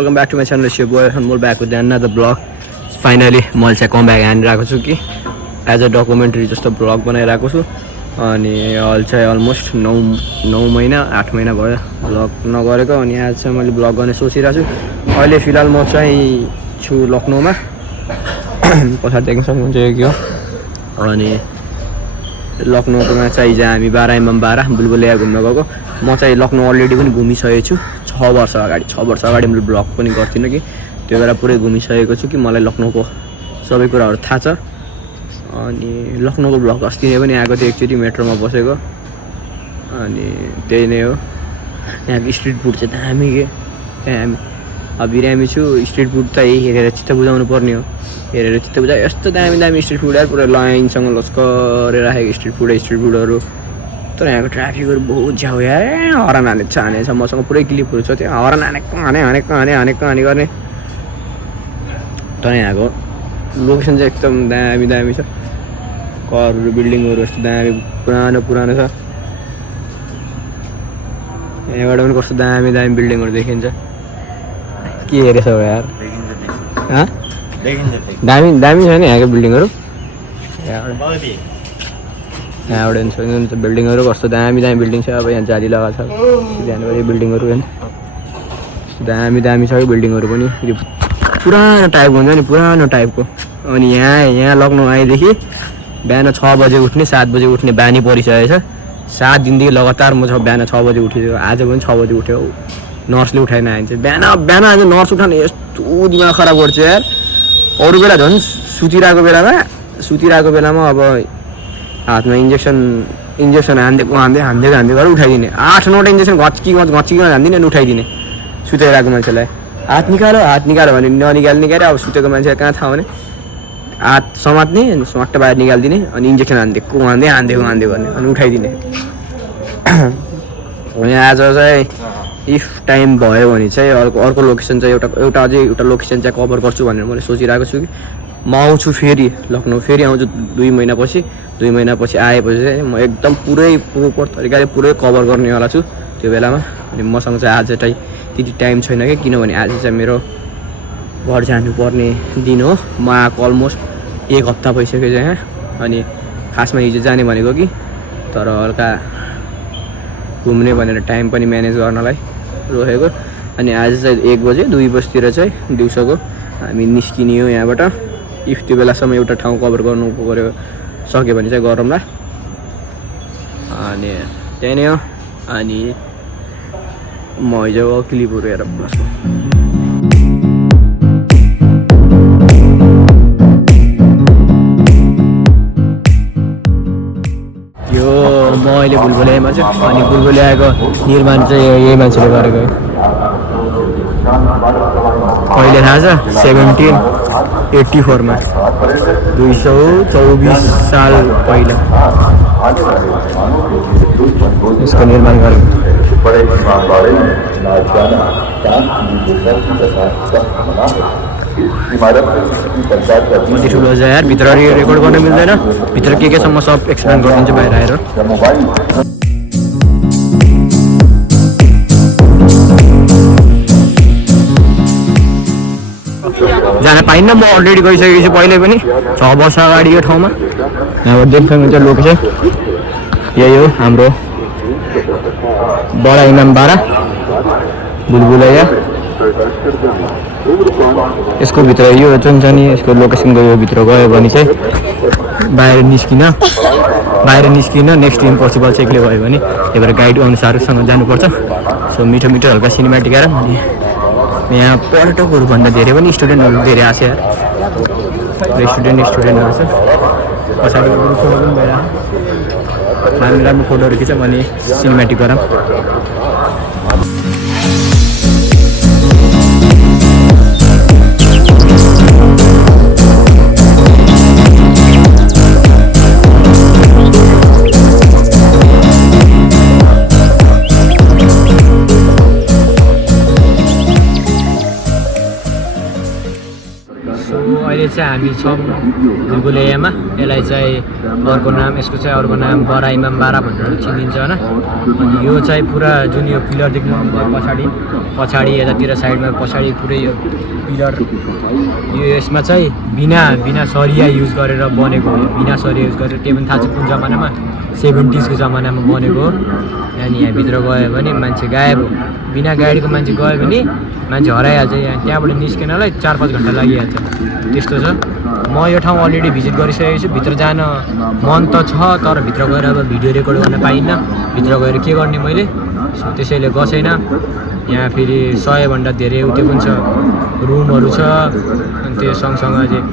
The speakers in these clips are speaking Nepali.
welcome back to my channel. It's your boy Anmol back with another vlog. Finally मैले चाहिँ कम ब्याक हानिरहेको छु कि एज अ डकुमेन्ट्री जस्तो भ्लग बनाइरहेको छु अनि अहिले चाहिँ अलमोस्ट 9 महिना 8 महिना भयो भ्लग नगरेको अनि आज चाहिँ मैले भ्लग गर्ने सोचिरहेको छु। अहिले फिलहाल म चाहिँ छु लखनऊमा पछाडि देख्न सक्नुहुन्छ यो के हो अनि लखनऊमा चाहिँ हामी 12 इमाम 12 बुलबुलिया घुम्न गएको। म चाहिँ लखनऊ अलरेडी पनि घुमिसकेको छु 6 वर्ष अगाडि मैले ब्लग पनि गर्थिनँ कि त्यो बेला पुरै घुमिसकेको छु कि मलाई लखनऊको सबै कुराहरू थाहा छ। अनि लखनऊको ब्लग अस्ति नै पनि आएको थियो एकचोटि मेट्रोमा बसेको अनि त्यही नै हो। यहाँको स्ट्रिट फुड चाहिँ दामी के त्यहाँ हामी बिरामी छु स्ट्रिट फुड त हेरेर चित्त बुझाउनु पर्ने हो। हेरेर चित्त बुझायो यस्तो दामी स्ट्रिट फुडहरू पुरा लाइनसँग लस्करेर राखेको स्ट्रिट फुडहरू तर यहाँको ट्राफिकहरू बहुत झ्याउ यार हरान हानेछ मसँग पुरै क्लिपहरू छ त्यो हरान हानेको गर्ने तर यहाँको लोकेसन चाहिँ एकदम दामी छ। घरहरू बिल्डिङहरू यस्तो दामी पुरानो छ। यहाँबाट पनि कस्तो दामी बिल्डिङहरू देखिन्छ के हेरेछ यार दामी छ नि यहाँको बिल्डिङहरू। यहाँबाट सक्नुहुन्छ बिल्डिङहरू कस्तो दामी बिल्डिङ छ। अब यहाँ जाली लगाएको छ त्यहाँनिर बिल्डिङहरू होइन दामी छ कि बिल्डिङहरू पनि पुरानो टाइपको हुन्छ नि पुरानो टाइपको। अनि यहाँ लखनऊ आएदेखि बिहान 6 बजे उठ्ने 7 बजे उठ्ने बानी परिसकेको छ। 7 दिनदेखि लगातार म बिहान 6 बजे उठेको आज पनि 6 बजे उठ्यो नर्सले उठाइन आइन्छ बिहान आज नर्स उठाउनु यस्तो दिमाग खराब गर्छ यार। अरू बेला झन् सुतिरहेको बेलामा अब हातमा इन्जेक्सन हान्दिएको गरेर उठाइदिने 8-9 इन्जेक्सन घच्ची हान्दिने अनि उठाइदिने सुतिरहेको मान्छेलाई हात निकाल्यो भने निकाल्यो अब सुतेको मान्छेलाई कहाँ थाहा भने हात समात्ने अनि स्वाट्ट बाहिर निकालिदिने अनि इन्जेक्सन हान्दिएको गर्ने अनि उठाइदिने। अनि आज चाहिँ इफ टाइम भयो भने चाहिँ अर्को लोकेसन चाहिँ एउटा लोकेसन चाहिँ कभर गर्छु भनेर मैले सोचिरहेको छु कि म आउँछु फेरि लखनऊ आउँछु 2 महिनापछि आएपछि चाहिँ म एकदम पुरै प्रोपर तरिकाले पुरै कभर गर्नेवाला छु त्यो बेलामा। अनि मसँग चाहिँ आज चाहिँ त्यति टाइम छैन कि किनभने आज चाहिँ मेरो घर जानुपर्ने दिन हो। म आएको अलमोस्ट 1 हप्ता भइसक्यो यहाँ अनि खासमा हिजो जाने भनेको कि तर हल्का घुम्ने भनेर टाइम पनि म्यानेज गर्नलाई रोकेको। अनि आज चाहिँ 1 बजे 2 बजीतिर चाहिँ दिउँसोको हामी निस्किने हो यहाँबाट। इफ त्यो बेलासम्म एउटा ठाउँ कभर गर्नु सक्यो भने चाहिँ गरौँला। अनि त्यही नै हो। अनि म हिजो क्लिपहरू हेरेर बस्छु। यो म अहिले बुलबुलियामा छु अनि बुलबुलियाको निर्माण चाहिँ यही मान्छेले गरेको कहिले थाहा छ 1784 मा 224 साल पहिला यसको निर्माण गरेको। कति ठुलो छ यार भित्र रेकर्ड गर्न मिल्दैन भित्र के छ म सब एक्सप्लेन गरिदिन्छु बाहिर आएर। जान पाइन्न म अलरेडी गइसकेको छु पहिले पनि 6 वर्ष अगाडि यो ठाउँमा। यहाँबाट देख्न सक्नुहुन्छ लोकेसन यही हो हाम्रो बडा इमाम 12 बुलबुलिया। यसको भित्र यो जुन छ नि यसको लोकेसनको यो भित्र गयो भने चाहिँ बाहिर निस्किन नेक्स्ट इम्पोसिबल चाहिँ एक्लै भयो भने त्यही भएर गाइड अनुसारसँग जानुपर्छ। सो मिठो हल्का सिनेमेटिक आएर अनि यहाँ पर्यटकहरू भन्दा धेरै पनि स्टुडेन्टहरू धेरै आएको छ यार स्टुडेन्टहरू छ। पछाडि फोटो पनि भइरहेको राम्रो फोटोहरू खिचौँ अनि सिनेमेटिक गरौँ। अहिले चाहिँ हामी छौँ गुगुलेयामा। यसलाई चाहिँ अर्को नाम, यसको चाहिँ अर्को नाम बराइमाम बारा भनेर चिनिन्छ होइन। अनि यो चाहिँ पुरा जुन यो पिलर देख्नु पछाडि यतातिर साइडमा पछाडि पुरै यो पिलर, यो यसमा चाहिँ बिना सरिया युज गरेर बनेको हो। बिना सरिया युज गरेर, त्यो पनि थाहा छ कुन जमानामा, 70s को जमानामा बनेको हो। अनि यहाँभित्र गयो भने मान्छे गायब, बिना गाडीको मान्छे गयो भने मान्छे हराइहाल्छ। यहाँ त्यहाँबाट निस्किनलाई 4-5 घन्टा लागिहाल्छ, त्यस्तो छ। म यो ठाउँ अलरेडी भिजिट गरिसकेको छु। भित्र जान मन त छ, तर भित्र गएर अब भिडियो रेकर्ड गर्न पाइन्न। भित्र गएर के गर्ने मैले, सो त्यसैले गएको छैन। यहाँ फेरि 100 भन्दा धेरै उत्यो पनि छ, रुमहरू छ। अनि त्यो सँगसँगै चाहिँ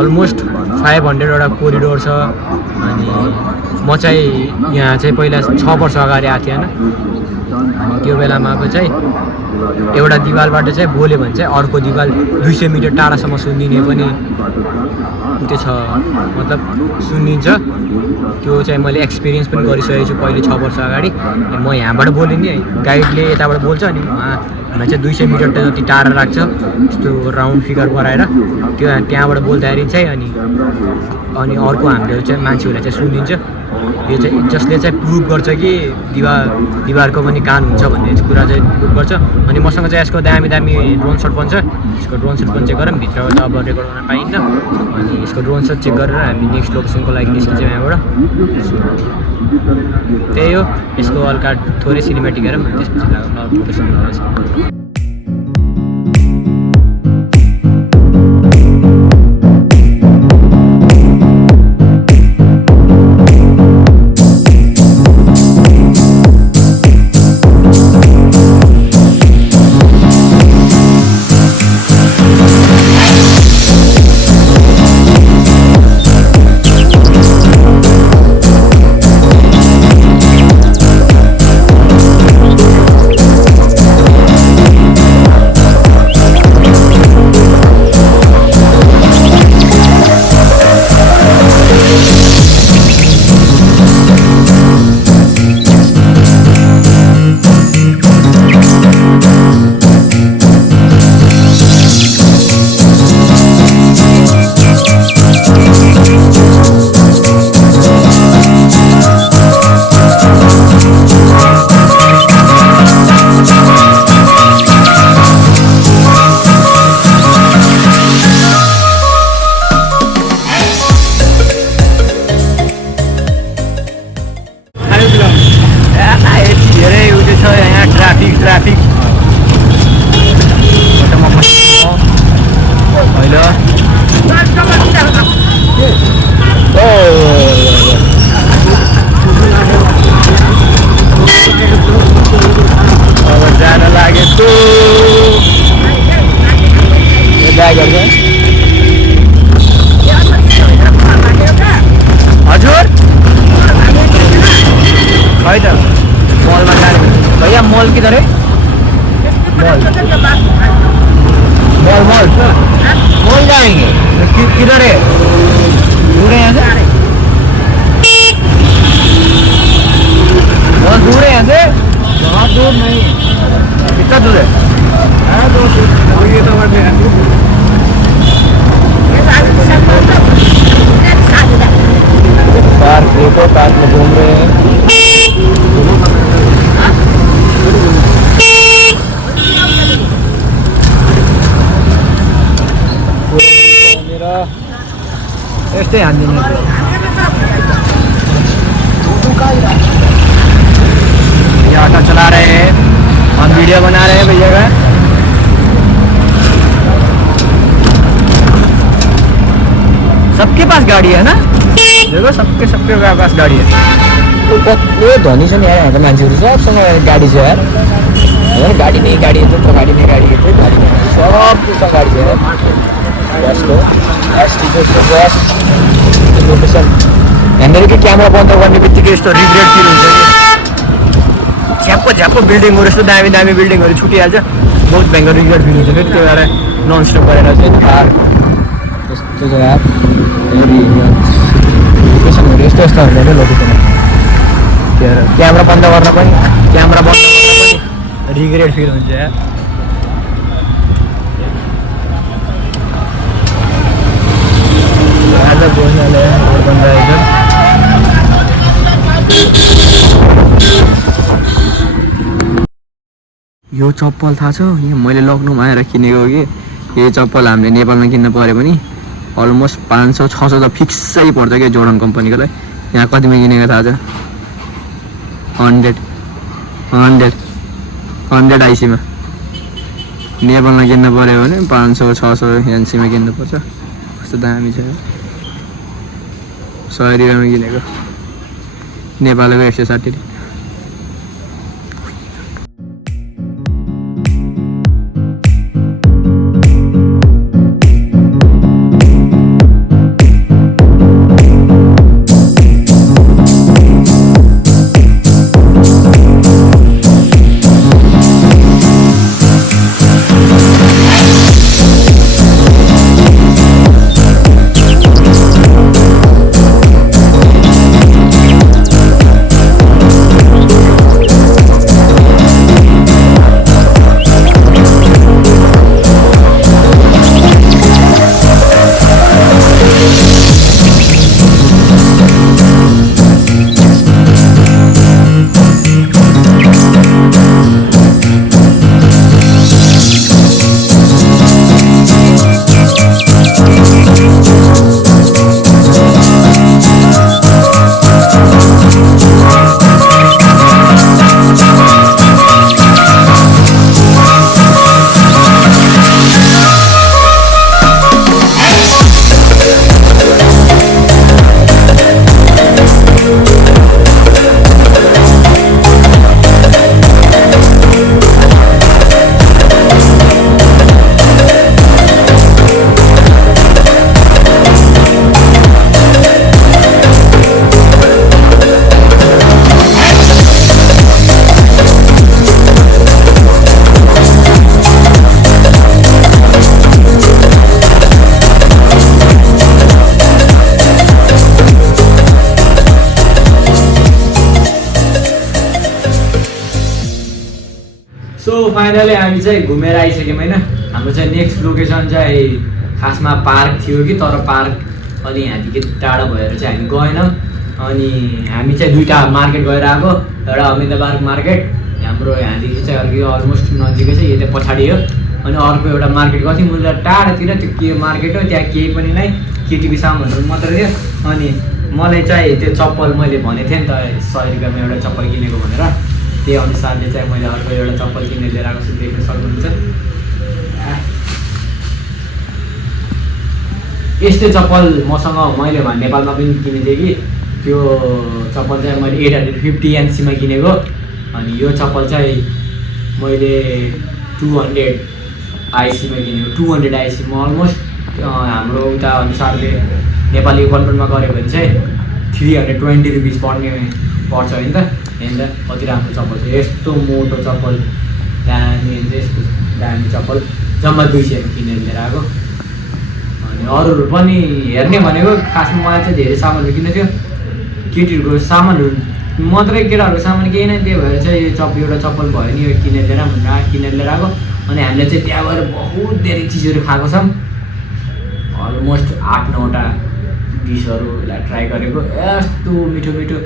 अलमोस्ट 500वटा कोरिडोर छ। अनि म चाहिँ यहाँ चाहिँ पहिला 6 वर्ष अगाडि आएको थिएँ होइन। त्यो बेलामा अब चाहिँ एउटा दिवालबाट चाहिँ बोल्यो भने चाहिँ अर्को दिवाल 200 मिटर टाढासम्म सुनिने पनि त्यो छ, मतलब सुनिन्छ। त्यो चाहिँ मैले एक्सपिरियन्स पनि गरिसकेको छु पहिले 6 वर्ष अगाडि। म यहाँबाट बोलेँ नि, गाइडले यताबाट बोल्छ अनि हामी चाहिँ 200 मिटर जति टाढा राख्छ, यस्तो राउन्ड फिगर बनाएर त्यो त्यहाँबाट बोल्दाखेरि चाहिँ अनि अर्को हाम्रो चाहिँ मान्छेहरूलाई चाहिँ सुनिन्छ। यो चाहिँ जसले चाहिँ प्रुभ गर्छ कि दिवारको पनि कान हुन्छ भन्ने कुरा चाहिँ प्रुभ गर्छ। अनि मसँग चाहिँ यसको दामी ड्रोन सट पनि छ। यसको ड्रोन सट पनि चेक गरौँ, भित्रबाट अब रेकर्ड गर्न पाइन्न। अनि यसको ड्रोन सट चेक गरेर हामी नेक्स्ट लोकेसनको लागि निस्किन्छौँ यहाँबाट। त्यही हो, यसको हल्का थोरै सिनेमेटिक हेरौँ, त्यसपछि लोकेसन लगाउँछ। ट्राफिक अब जान लागेको हजुर खै त मॉल में जाने भैया, मॉल किधर है? मॉल जाएंगे किधर है? दूर है यहाँ से, बहुत दूर है यहाँ से। बहुत दूर नहीं, कितना दूर है? ये तो पार्क में घूम रहे हैं। यस्तै हान्दिने ये ऑटो चला रहे हैं, हम वीडियो बना रहे हैं भैया का। सबके पास गाड़ी है ना, देखो सबके पास गाड़ी है। ये धनी छ नि यार, यहाँको मान्छेहरू सबसँग गाडी छ यार। गाडी नै गाडी है, तो गाडी नै गाडी है, सबसँग गाडी छ यार। बसको लोकेसन यहाँनिर कि क्यामेरा बन्द गर्ने बित्तिकै यस्तो रिग्रेट फिल हुन्छ कि झ्याप्प बिल्डिङहरू, यस्तो दामी बिल्डिङहरू छुटिहाल्छ, बहुत भयङ्कर रिग्रेट फिल हुन्छ फेरि। त्यो भएर नन स्टप गरेर चाहिँ यस्तो छ यार, लोकेसनहरू यस्तो हुन्छ नि लोकेसन। क्यामेरा बन्द गर्न पनि रिग्रेट फिल हुन्छ यार। चप्पल थाहा छ यहाँ मैले लकडाउनमा आएर किनेको कि यो चप्पल हामीले नेपालमा किन्न पऱ्यो भने अलमोस्ट 500-600 त फिक्सै पर्छ क्या जोर्डन कम्पनीकोलाई। यहाँ कतिमा किनेको थाहा छ 100 आइसीमा। नेपालमा किन्न पऱ्यो भने 500-600 एनसीमा किन्नुपर्छ। कस्तो दामी छ 100 रुपियाँमा किनेको नेपालको 160। सो फाइनली हामी चाहिँ घुमेर आइसक्यौँ होइन। हाम्रो चाहिँ नेक्स्ट लोकेसन चाहिँ खासमा पार्क थियो कि तर पार्क अलि यहाँदेखि टाढा भएर चाहिँ हामी गएनौँ। अनि हामी चाहिँ दुईवटा मार्केट गएर आएको। एउटा अहमदाबाद मार्केट हाम्रो यहाँदेखि चाहिँ अलिक अलमोस्ट नजिकै छ, यता पछाडि हो। अनि अर्को एउटा मार्केट गएको थियौँ मुला टाढातिर, त्यो के मार्केट हो त्यहाँ केही पनि नै, केटीको सामानहरू मात्रै थियो। अनि मलाई चाहिँ त्यो चप्पल मैले भनेको थिएँ नि त 100 रुपियाँमा एउटा चप्पल किनेको भनेर, त्यही अनुसारले चाहिँ मैले अर्को एउटा चप्पल किनेर लिएर आएको छु, देख्न सक्नुहुन्छ। यस्तै चप्पल मसँग मैले नेपालमा पनि किनेको थिएँ कि त्यो चप्पल चाहिँ मैले 850 एनसीमा किनेको। अनि यो चप्पल चाहिँ मैले 200 आइसीमा किनेको। 200 आइसीमा अलमोस्ट हाम्रो उता अनुसारले नेपाली कन्भर्टमा गऱ्यो भने चाहिँ 320 रुपिस पर्छ होइन त। हेर्दा कति राम्रो चप्पल छ, यस्तो मोटो चप्पल, दामी यस्तो दामी चप्पल जम्मा 200 किनेर लिएर आएको। अनि अरूहरू पनि हेर्ने भनेको खासमा मलाई चाहिँ धेरै सामानहरू किन्नु थियो, केटीहरूको सामानहरू मात्रै, केटाहरूको सामान केही नै, त्यही भएर चाहिँ एउटा चप्पल भयो नि यो किनेर लिएर आएको। अनि हामीले चाहिँ त्यहाँ गएर बहुत धेरै चिजहरू खाएको छौँ, अलमोस्ट 8-9वटा डिसहरूलाई ट्राई गरेको। यस्तो मिठो मिठो,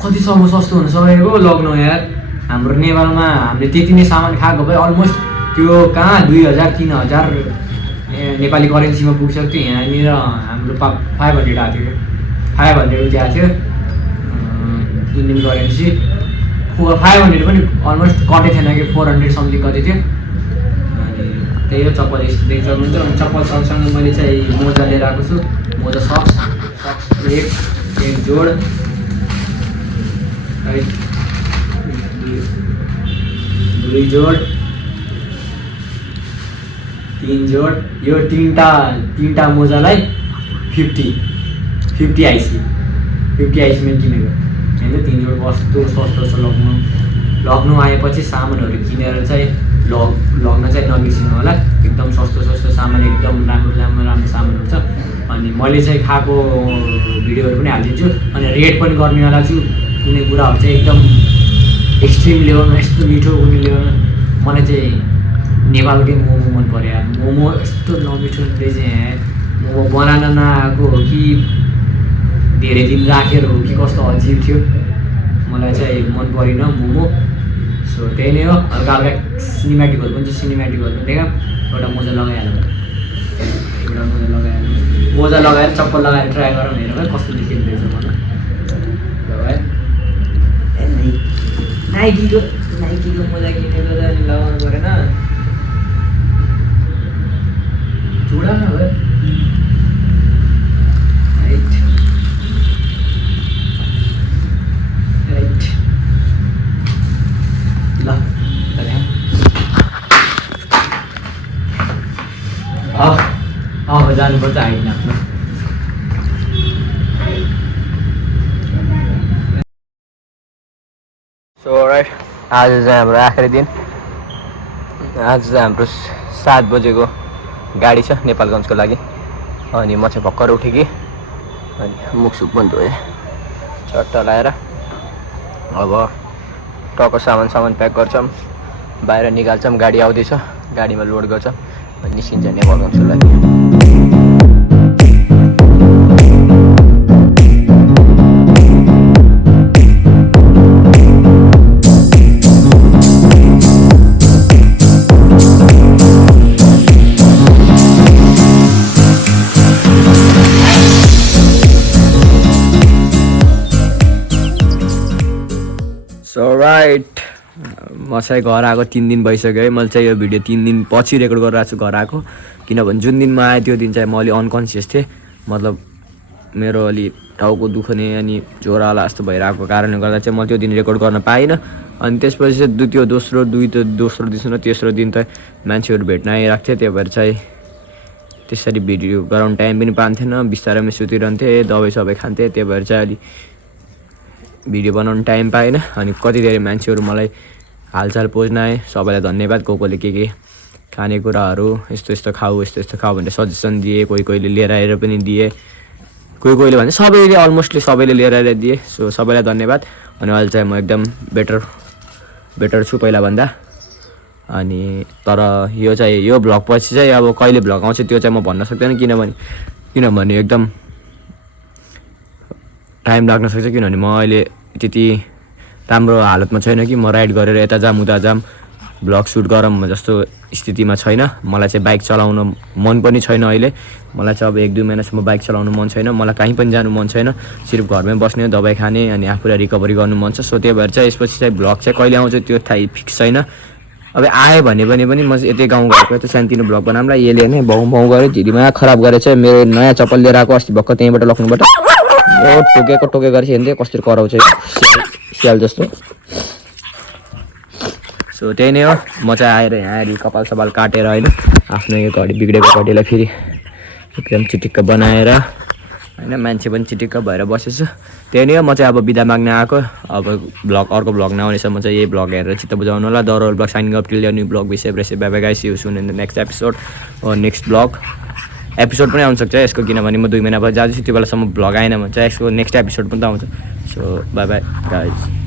कतिसम्म सस्तो हुन सकेको लग्नु यार। हाम्रो नेपालमा हामीले त्यति नै सामान खाएको भए अलमोस्ट त्यो कहाँ 2000-3000 नेपाली करेन्सीमा पुगिसक्थ्यो। यहाँनिर हाम्रो 500 आएको थियो, 500 उति आएको थियो इन्डियन करेन्सी। 500 पनि अलमोस्ट कटेको थिएन कि 400 समथिङ कति थियो। अनि त्यही हो चप्पल यस्तो देख्छ हुन्छ। चप्पल सँगसँगै मैले चाहिँ मोजा लिएर आएको छु, मोजा सक्स एक जोड है, 2 जोड 3 जोड। यो तीनटा मोजालाई 50 आइसीमा किनेको होइन। 3 जोड कस्तो सस्तो छ। लग्नु आएपछि सामानहरू किनेर चाहिँ लग्न चाहिँ नबिर्सिनु होला, एकदम सस्तो सामान, एकदम राम्रो सामानहरू छ। अनि मैले चाहिँ खाएको भिडियोहरू पनि हालिदिन्छु, अनि रेट पनि गर्नेवाला छु। कुनै कुराहरू चाहिँ एकदम एक्सट्रिम लेभलमा यस्तो मिठो कुनै लेभलमा। मलाई चाहिँ नेपालकै मोमो मन पऱ्यो यार। मोमो यस्तो नमिठो चाहिँ मोमो बनाउन नआएको हो कि धेरै दिन राखेर हो कि कस्तो अजिब थियो, मलाई चाहिँ मन परेन मोमो। सो त्यही नै हो हल्का हल्का सिनेमेटिकहरू पनि छ सिनेमेटिकहरू पनि देखा एउटा मोजा लगाइहाल्नु मोजा लगाएर चप्पल लगाएर ट्राई गरौँ हेरौँ है कस्तो देखिँदैछ मलाई नाइकीको मोजा किनेको त अनि लगाउनु परेन चुडा नभए राइट राइट ल अब जानुपर्छ आइडिन आफ्नो सो राइट आज चाहिँ हाम्रो आखिरी दिन आज चाहिँ हाम्रो 7 बजेको गाडी छ नेपालगञ्जको लागि अनि म चाहिँ भर्खर उठेँ कि अनि मुखसुख पनि धोएँ चट्ट लाएर अब टक्क सामान प्याक गर्छौँ बाहिर निकाल्छौँ गाडी आउँदैछ गाडीमा लोड गर्छौँ अनि निस्किन्छ नेपालगञ्जको लागि सो राइट म चाहिँ घर आएको 3 दिन भइसक्यो है मैले चाहिँ यो भिडियो 3 दिन पछि रेकर्ड गरिरहेको छु घर आएको किनभने जुन दिन म आएँ त्यो दिन चाहिँ म अलि अनकन्सियस थिएँ मतलब मेरो अलि टाउको दुख्ने अनि ज्वरो आला जस्तो भइरहेको कारणले गर्दा चाहिँ म त्यो दिन रेकर्ड गर्न पाइनँ अनि त्यसपछि चाहिँ दोस्रो दिन तेस्रो दिन त मान्छेहरू भेट्न आइरहेको थियो त्यही भएर चाहिँ त्यसरी भिडियो गराउनु टाइम पनि पाउँथेन बिस्तारैमा सुतिरहन्थेँ दबाई सबै खान्थेँ त्यही भएर चाहिँ अलि भिडियो बनाउनु टाइम पाएन अनि कति धेरै मान्छेहरू मलाई हालचाल पुज्न आए सबैलाई धन्यवाद कोले के खानेकुराहरू यस्तो खाऊ भनेर सजेसन दिए कोहीले लिएर आएर पनि दिए कोहीले भने सबैले अलमोस्टली सबैले लिएर आएर दिए सो सबैलाई धन्यवाद अनि अहिले चाहिँ म एकदम बेटर छु पहिलाभन्दा अनि तर यो भ्लग पछि चाहिँ अब कहिले भ्लग आउँछ त्यो चाहिँ म भन्न सक्दैन किनभने एकदम टाइम लाग्न सक्छ किनभने म अहिले त्यति राम्रो हालतमा छैन कि म राइड गरेर यता जाम उता जाम भ्लग सुट गरौँ जस्तो स्थितिमा छैन मलाई चाहिँ बाइक चलाउन मन पनि छैन अहिले मलाई चाहिँ अब 1-2 महिनासम्म बाइक चलाउनु मन छैन मलाई कहीँ पनि जानु मन छैन सिर्फ घरमै बस्ने दबाई खाने अनि आफूलाई रिकभरी गर्नु मन छ सो त्यही भएर चाहिँ यसपछि चाहिँ भ्लग चाहिँ कहिले आउँछ त्यो थाहै फिक्स छैन अब आयो भने पनि म यतै गाउँ गएको त्यो सानोतिनो भ्लग बनाउँला यसले नै भाउ गऱ्यो धिरीमा खराब गरेर चाहिँ मेरो नयाँ चप्पल लिएर आएको अस्ति भक्क त्यहीँबाट लग्नुबाट टोके गरेपछि हेर्दै कसरी कराउँछ स्याल जस्तो सो त्यही नै हो म चाहिँ आएर यहाँ आएर कपाल सपाल काटेर होइन आफ्नो यो घडी बिग्रेको घडीलाई फेरि एकदम चिटिक्क बनाएर होइन मान्छे पनि चिटिक्क भएर बसेछु त्यही नै हो म चाहिँ अब बिदा माग्न आएको अब अर्को भ्लग नआउनेसम्म चाहिँ यही भ्लग हेरेर चित्त बुझाउनु होला दरोल vlog signing up till new vlog विषय bye guys you soon in the next episode next vlog episode पनि आउन सक्छ यसको किनभने म 2 महिना बाद जाँदैछु त्यो बेलासम्म भ्लग आएन भने चाहिँ यसको नेक्स्ट एपिसोड पनि त आउँछ सो बाई गाइस